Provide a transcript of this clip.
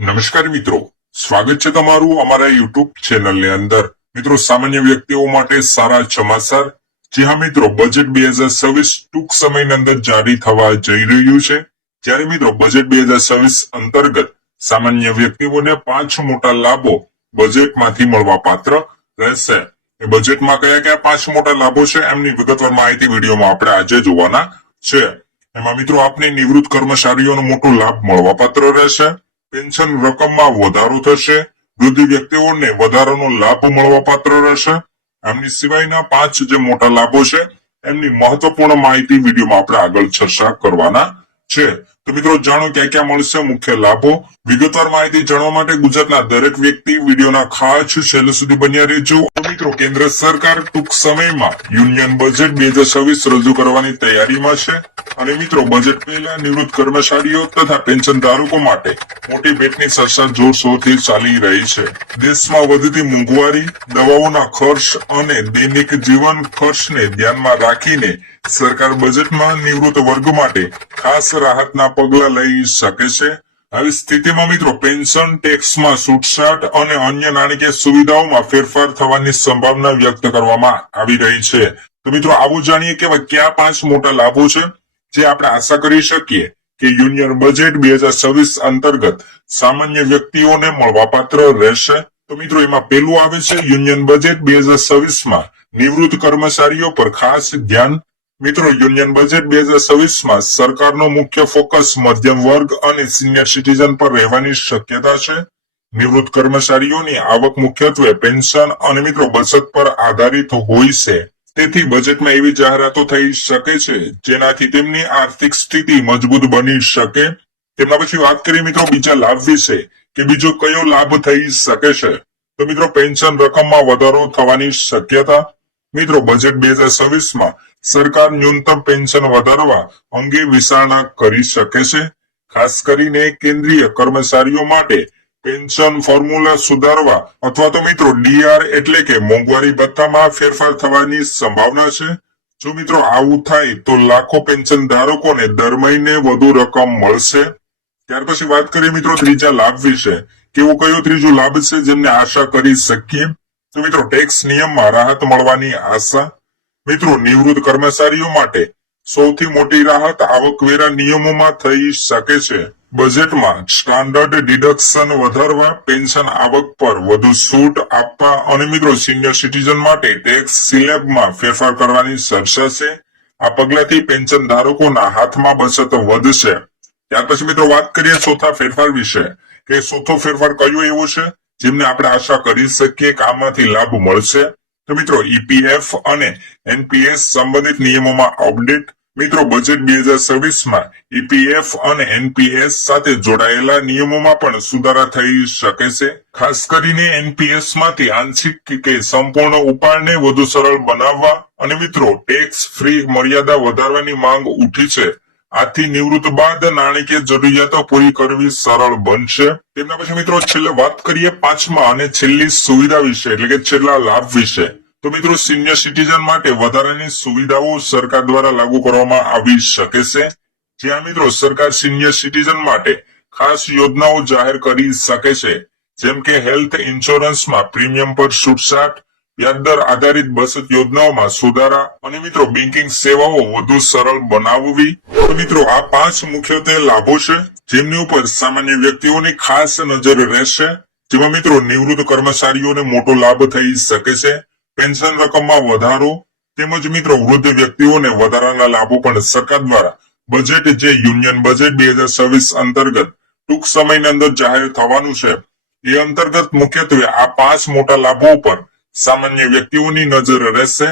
નમસ્કાર મિત્રો. સ્વાગત છે તમારું અમારા યુટ્યુબ ચેનલની અંદર. મિત્રો, સામાન્ય વ્યક્તિઓ માટે સારા સમાચાર. જી હા મિત્રો બજેટ બે હજાર સવીસ ટૂંક સમયની અંદર જારી થવા જઈ રહ્યું છે. જ્યારે મિત્રો બજેટ બે હજાર સવીસ અંતર્ગત સામાન્ય વ્યક્તિઓને પાંચ મોટા લાભો બજેટમાંથી મળવા પાત્ર રહેશે. એ બજેટમાં કયા કયા પાંચ મોટા લાભો છે, એમની વિગતવાર માહિતી વિડીયોમાં આપણે આજે જોવાના છે. એમાં મિત્રો, આપને નિવૃત્ત કર્મચારીઓનો મોટો લાભ મળવા પાત્ર રહેશે. પેન્શન રકમમાં વધારો થશે, વૃદ્ધ વ્યક્તિઓને વધારાનો લાભ મળવા પાત્ર રહેશે. એમની સિવાયના પાંચ જે મોટા લાભો છે, એમની મહત્વપૂર્ણ માહિતી વિડીયોમાં આપણે આગળ ચર્ચા કરવાના છે. તો મિત્રો, જાણો ક્યાં ક્યાં મળશે મુખ્ય લાભો? વિગતવાર માહિતી જાણવા માટે ગુજરાતના દરેક વ્યક્તિ વિડીયોના ખાસ છેલ્લે સુધી બન્યા રહેજો. મિત્રો, કેન્દ્ર સરકાર ટૂંક સમયમાં યુનિયન બજેટ બે હજાર છવ્વીસ રજૂ કરવાની તૈયારીમાં છે. અને મિત્રો બજેટ પહેલા નિવૃત્ત કર્મચારીઓ તથા પેન્શન ધારકો માટે મોટી ભેટની ચર્ચા જોરશોરથી ચાલી રહી છે. દેશમાં વધતી મોંઘવારી, દવાઓના ખર્ચ અને દૈનિક જીવન ખર્ચને ધ્યાનમાં રાખીને સરકાર બજેટમાં નિવૃત્ત વર્ગ માટે ખાસ રાહતના પગલા લઈ શકે છે. આવી સ્થિતિમાં મિત્રો પેન્શન ટેક્સમાં છૂટછાટ અને અન્ય નાણાકીય સુવિધાઓમાં ફેરફાર થવાની સંભાવના વ્યક્ત કરવામાં આવી રહી છે. તો મિત્રો, આવું જાણીએ કે કયા પાંચ મોટા લાભો છે? જે આપણે આશા કરી શકીએ કે યુનિયન બજેટ બે હજાર છવ્વીસ અંતર્ગત સામાન્ય વ્યક્તિઓને મળવાપાત્ર રહેશે. તો મિત્રો, એમાં પેલું આવે છે યુનિયન બજેટ બે હજાર છવ્વીસમાં નિવૃત્ત કર્મચારીઓ પર ખાસ ધ્યાન. મિત્રો, યુનિયન બજેટ બે હજાર છવ્વીસમાં સરકારનો મુખ્ય ફોકસ મધ્યમ વર્ગ અને સિનિયર સિટીઝન પર રહેવાની શક્યતા છે. નિવૃત્ત કર્મચારીઓની આવક મુખ્યત્વે પેન્શન અને મિત્રો, બચત પર આધારિત હોય છે. તેથી બજેટમાં એવી જાહેરાતો થઈ શકે છે, જેનાથી તેમની આર્થિક સ્થિતિ મજબૂત બની શકે. તેમના પછી વાત કરીએ મિત્રો બીજા લાભ વિશે, કે બીજો કયો લાભ થઈ શકે છે. તો મિત્રો પેન્શન રકમમાં વધારો થવાની શક્યતા. મિત્રો બજેટ બે હજાર છવ્વીસમાં સરકાર ન્યૂનતમ પેન્શન વધારવા અંગે વિચારણા કરી શકે છે. ખાસ કરીને કેન્દ્રીય કર્મચારીઓ માટે પેન્શન ફોર્મ્યુલા સુધારવા અથવા તો મિત્રો ડીઆર એટલે કે મોંઘવારી ભથ્થામાં ફેરફાર થવાની સંભાવના છે? જો મિત્રો આવું થાય તો લાખો પેન્શન ધારકોને દર મહિને વધુ રકમ મળશે. ત્યાર પછી વાત કરીએ મિત્રો ત્રીજા લાભ વિશે. કેવો કયો ત્રીજો લાભ છે જેમને આશા કરી શકીએ? તો મિત્રો ટેક્સ નિયમમાં રાહત મળવાની આશા. મિત્રો નિવૃત્ત કર્મચારીઓ માટે સૌથી મોટી રાહત આવકવેરા નિયમોમાં થઈ શકે છે. બજેટમાં સ્ટાન્ડર્ડ ડિડક્શન વધારવા, પેન્શન આવક પર વધુ છૂટ આપવા અને મિત્રો સિનિયર સિટીઝન માટે ટેક્સ સ્લેબમાં ફેરફાર કરવાની ચર્ચા છે. આ પગલાથી પેન્શન ધારકોના હાથમાં બચત વધશે. ત્યાર પછી મિત્રો વાત કરીએ ચોથા ફેરફાર વિશે. કે ચોથો ફેરફાર કયો એવો છે? જેમને આપણે આશા કરી શકીએ કે આમાંથી લાભ મળશે. તો મિત્રો ઈપીએફ અને એનપીએસ સંબંધિત નિયમોમાં અપડેટ મિત્રો બજેટ બે હજાર છવ્વીસમાં ઈપીએફ અને એનપીએસ સાથે જોડાયેલા નિયમોમાં પણ સુધારા થઈ શકે છે. ખાસ કરીને એનપીએસમાંથી આંશિક કે સંપૂર્ણ ઉપાડને વધુ સરળ બનાવવા અને મિત્રો ટેક્સ ફ્રી મર્યાદા વધારવાની માંગ ઉઠી છે. આથી નિવૃત્ત બાદ નાણાકીય જરૂરિયાતો પૂરી કરવી સરળ બનશે. તેમના પછી મિત્રો, છેલ્લે વાત કરીએ પાંચમા અને છેલ્લી સુવિધા વિશે, એટલે કે છેલ્લા લાભ વિશે. તો મિત્રો સિનિયર સિટીઝન માટે વધારાની સુવિધાઓ સરકાર દ્વારા લાગુ કરવામાં આવી શકે છે. જ્યાં મિત્રો, સરકાર સિનિયર સિટીઝન માટે ખાસ યોજનાઓ જાહેર કરી શકે છે. જેમ કે હેલ્થ ઇન્સ્યોરન્સમાં પ્રીમિયમ પર છૂટછાટ વ્યાજદર આધારિત બચત યોજનાઓમાં સુધારા અને મિત્રો બેન્કિંગ સેવાઓ વધુ સરળ બનાવવી. મિત્રો, આ પાંચ મુખ્યત્વે લાભો છે, જેમની ઉપર સામાન્ય વ્યક્તિઓની ખાસ નજર રહેશે, જેમાં મિત્રો નિવૃત્ત કર્મચારીઓને મોટો લાભ થઈ શકે છે. પેન્શન રકમમાં વધારો તેમજ મિત્રો વૃદ્ધ વ્યક્તિઓને વધારાના લાભો પણ સરકાર દ્વારા બજેટ જે યુનિયન બજેટ બે હજાર છવ્વીસ અંતર્ગત ટૂંક સમયની અંદર જાહેર થવાનું છે. એ અંતર્ગત મુખ્યત્વે આ પાંચ મોટા લાભો ઉપર સામાન્ય વ્યક્તિઓની નજર રહેશે.